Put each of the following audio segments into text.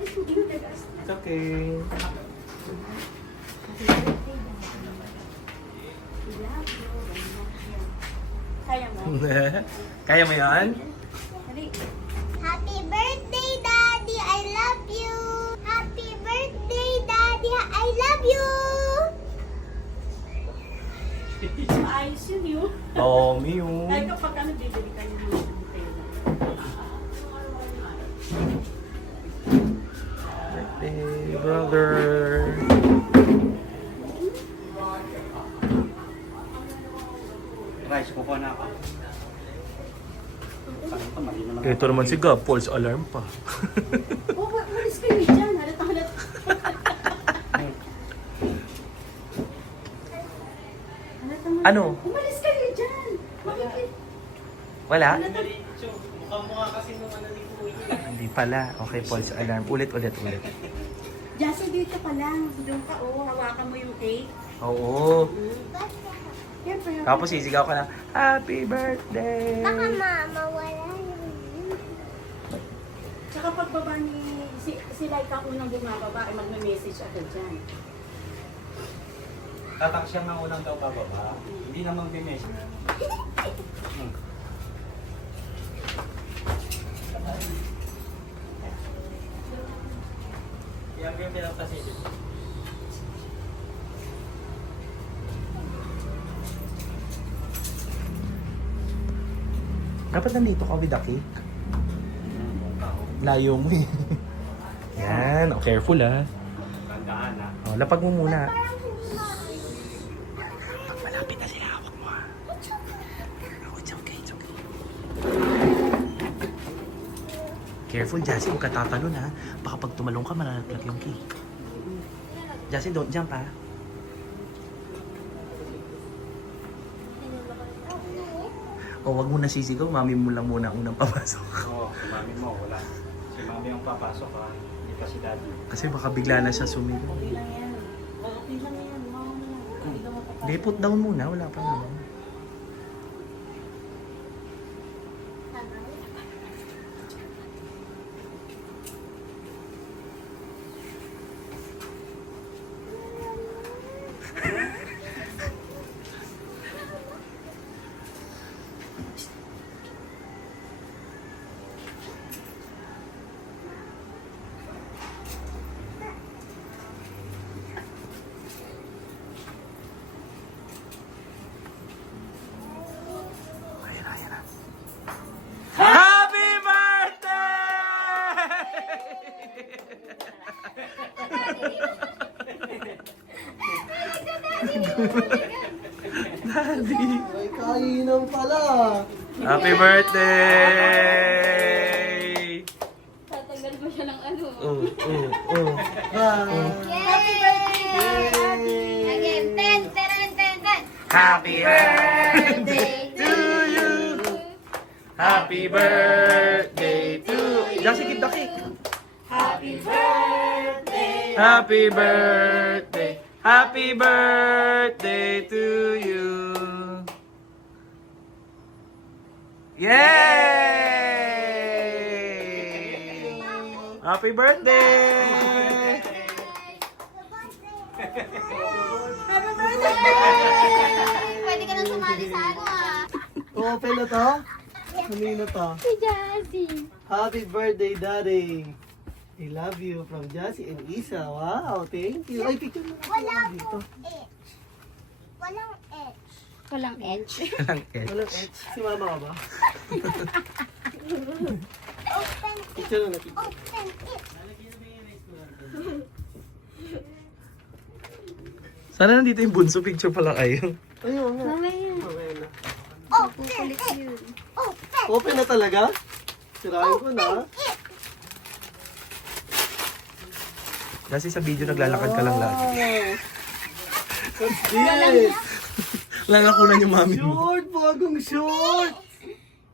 It's okay. Kaya mo? Kaya mo yan? Happy birthday, Daddy! I love you! Happy birthday, Daddy! I love you! Ayos yun yun. Tommy yun. Ay, kapag ano, bibili ka ng mga Birthday, brother. Rice, kukuha na ako. Ito naman si Gab, false alarm pa. Oh, umalis kayo dyan. Halata. Ano? Umalis kayo dyan. Wala? Mukha kasi nung ano ni Kuya. Hindi pala. Okay, false alarm. Ulit. Jaso, dito pa lang. Doon ka, oh. Hawakan mo yung cake. Oo. Yan pa yan. Tapos sisigaw ka na, Happy birthday! Baka mawala yun. Tsaka pagbaba ni... Si Laika unang bumababa, ay magme-message agad dyan. Tatak siya nga unang daw bababa. Hindi na mag-message. Yan yung pinapasisip. Dapat nandito ka with the cake. Layo mo eh. Yan, oh, careful ah. Tandaan na. Oh, lapag mo muna. Pag malapit na sila, hawak mo ah. Oh, it's okay. Careful, Jassy, huwag ka tatalon ha. Baka pag tumalong ka, malalaglag yung cake. Jassy, don't jump ha. O, wag mo na sisigaw, mami mo lang muna unang papasok. Oo, si mami mo, wala. Si mami ang papasok ha. Hindi pa si daddy. Kasi baka bigla na siya sumigaw. Okay lang yan. Okay lang yan. Wow na yan. Hindi ka mapapasok. Hindi, put down muna, wala pa naman. Ayan na. Happy birthday! Daddy! May kainan pala. Happy birthday! Tatanggal mo siya ng ano. Oh. Happy birthday, Daddy! Again, 10, 10. Happy birthday to you! Happy birthday to you! Jassy, keep the cake! Happy birthday! Happy birthday! Happy birthday to you! Yay! Happy birthday! Happy birthday! Pwede ka nang sumali sa ano ah. Open na to? Kanino to? Si Jazzy. Happy birthday, Daddy. I love you from Jassy and Isa. Wow, thank you. Ay, picture mo Wala dito. pong edge. Walang edge. Walang edge. Walang edge. Walang edge. Si mama ka ba? Open it. Picture na picture. Open it. Sana nandito yung bunso picture pa lang kayo. Ayun nga. Mamaya. Okay na. Open it. Open. Open na talaga? Sirahin ko na. Kasi sa video naglalakad ka lang lagi. What's this? Lalakunan yung mami mo. Short! Bagong short!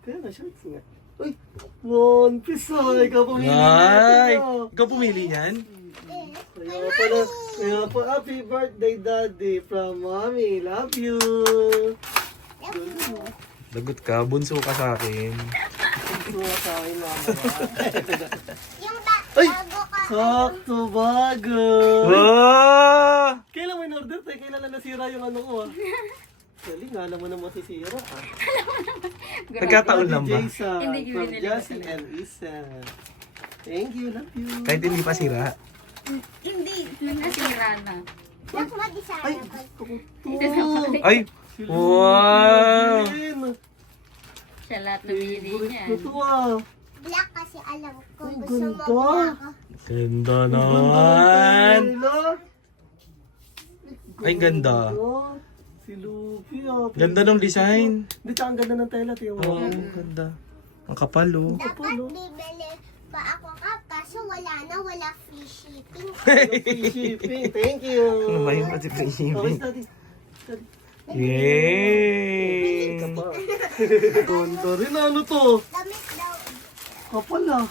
Kaya na, shorts nga. Uy! One piece ah! Ikaw pumili Ay! nito. Ikaw pumili yan? Kaya pa, happy birthday, Daddy, from Mommy. Love you! Lagot ka, bunso ka sa akin. Gusto mo sa akin, Mama. Yung Ay! bago ka Sakto bago. Wow! Kailan mo in-order tayo? Kailan na nasira yung ano ko ah? Galing, alam mo na masisira ah. Nagkataon lang ba? Jason, Hindi ko from binili Jassy ko and Isa. Thank you, love you. Kahit hindi pa sira. Hindi. Nasira na. Nak, mag-isa Ay, na gusto ko Ito to. na Ay! Wow! Siya lahat na binili Favorite niya. ko to ah. Black kasi alam ko. Ay, Gusto mo ganda. black. Ganda Ganda naman! ng tela. Ay, ganda. Si Luffy ah. Ganda ng design. Hindi, tsaka ang ganda ng tela. Tiyo Oo, mo. ganda. Ang kapal oh. Dapat bibili pa ako ka, kaso wala na, wala free shipping. Free shipping. Thank you. Ano ba yung pati free Okay, shipping? study. Study. Yay! Ganda rin. Ano to? Damit daw. Kapal ah.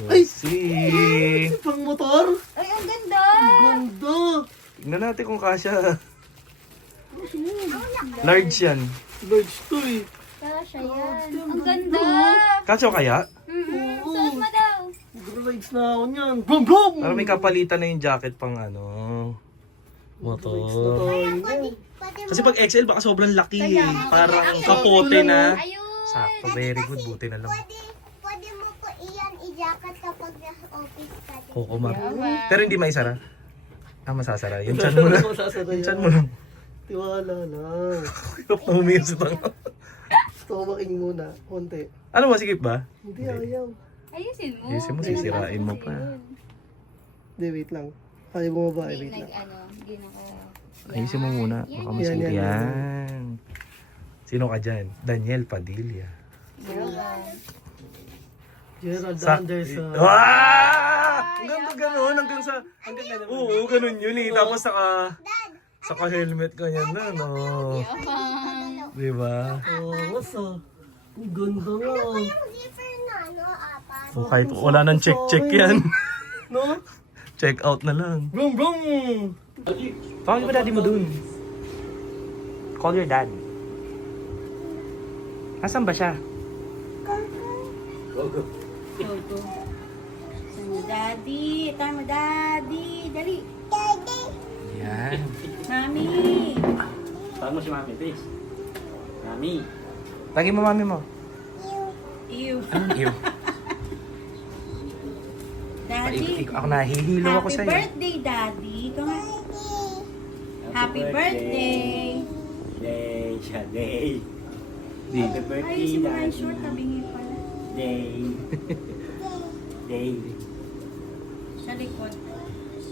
Let's see. Pang motor? Ay, ang ganda! Ang ganda. Tignan natin kung kasya. Large yan. Large to eh. Kasha yan. Ang ganda! Kasya kaya? Oo. Suot mo daw. Rides na ako niyan. Brum brum! Para may kapalitan na yung jacket pang ano. Rides na Motor. tayo. Pwede Kasi pag XL baka sobrang laki eh. Parang kapote na. Ayun! Sakto, very good. Buti na lang. pwede mo ko iyan i-jacket kapag nasa office ka din. Kukumar. Yaman. Pero hindi maisara. Ah, masasara. Yung chan mo lang. Masasara Yung chan yan. mo lang. Tiwala lang. Hirap na humiyo sa tanga. Stomaking muna. Konti. Ano, masikip ba? Hindi, ayaw. Ayusin mo. Ayusin mo, sisirain mo pa. Hindi, wait lang. Ayaw mo ba? Hindi Wait lang. hindi naka... Ayusin mo muna. Baka masikip. Yan, yan, Yan. Sino ka dyan? Daniel Padilla. Yaman. Gerald Sa... Anderson. Ah! Hanggang ba ganun? Hanggang sa... Oo, ganun yun eh. Tapos saka-helmet ka niyan na, no? Yaman. Diba? Oh, masa. Ang ganda nga. Yung zipper na, no, apat. So kahit wala nang check-check yan. No? Check out na lang. Brum brum! Tawagin mo daddy mo dun. Call your dad. Nasaan ba siya? Go. Daddy. Tayo mo, daddy. Dali. Daddy, Yan. Mami. Tawag mo si Mami, please. Mami. Tagin mo mami mo. Ew. Anong iyo? Daddy. Ako nahihilo ako Happy sa'yo. birthday, daddy. Ito nga. Happy birthday. Day, siya, day. Di. Happy birthday, Ayusin mo nga yung Daddy. short. Tabingi pala. Day. Day. Sa likod.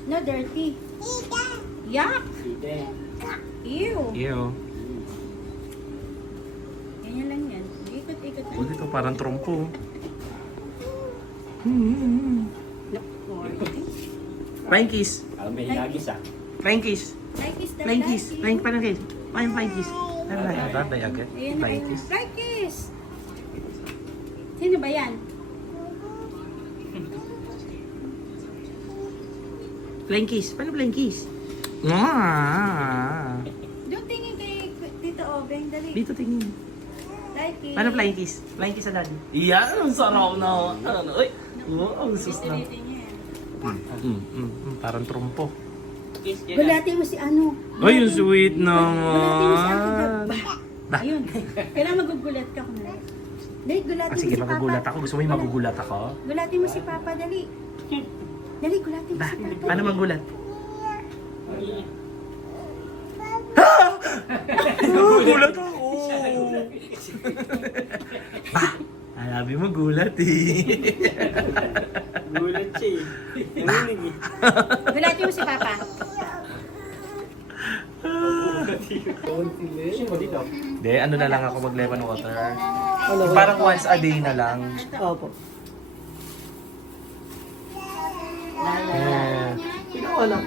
No, dirty. Yuck. Side. Ew. Iyo. Ganyan lang yan. Ikot-ikot O lang. dito parang trompo. Flying kiss. Alam mo, hinagis ah. Flying kiss. Fly kiss, daddy. Flying kiss. Flying parang kiss. Flying kiss. Tatay agad. Ayan na, Flying ayan. kiss. Fly kiss. Sino ba yan? Flying kiss. Paano flying kiss? Ah. Doon tingin kay Tito Obeng. Dali. Dito tingin. Fly kiss. Paano flying kiss? Flying kiss sa daddy. Iyan, ang sarap na. Ano? Uy. Wow, sus na. Ulitin niya. Parang trompo. Gulati mo si ano. Ay, yung sweet Gulati mo si Ate naman. Gab. Ayun. Kailangan magugulat ka kung dali. Dali, gulati Ah, mo sige, si Papa. magugulat ako. Gusto mo yung magugulat ako? Gulati mo si Papa, dali. Dali, gulati mo Ba, si Papa. paano magulat? Magugulat ako. Alabi mo gulat eh. Gulat siya eh. Naninig eh. Gulati mo si Papa. Sino ba dito? Hindi, ano na lang ako mag lemon water. Ano? Parang once a day na lang. Opo. Eh, Ikaw anak.